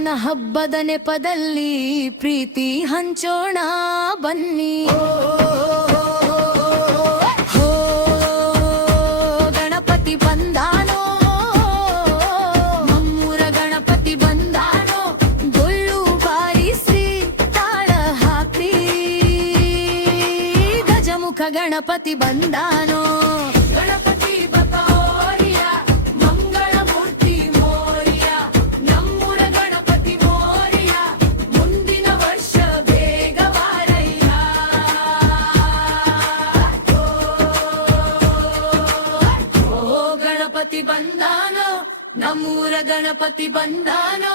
ಗಣಪನ ಹಬ್ಬದ ನೆಪದಲ್ಲಿ ಪ್ರೀತಿ ಹಂಚೋಣ ಬನ್ನಿ. ಹೋ ಗಣಪತಿ ಬಂದಾನೋ, ನಮ್ಮೂರ ಗಣಪತಿ ಬಂದಾನೋ, ಡೊಳ್ಳು ಬಾರಿಸಿ ತಾಳ ಹಾಕಿ ಗಜಮುಖ ಗಣಪತಿ ಬಂದಾನೋ. ಗಣಪತಿ ಬಪ್ಪೋರಿಯ ಮಂಗಳ ಮೂರ್ತಿ ಮೋರಿಯ, ನಮ್ಮೂರ ಗಣಪತಿ ಮೋರಿಯ, ಮುಂದಿನ ವರ್ಷ ಬೇಗ ಬಾರಯ್ಯ. ಓ ಗಣಪತಿ ಬಂದಾನೋ, ನಮ್ಮೂರ ಗಣಪತಿ ಬಂದಾನೋ.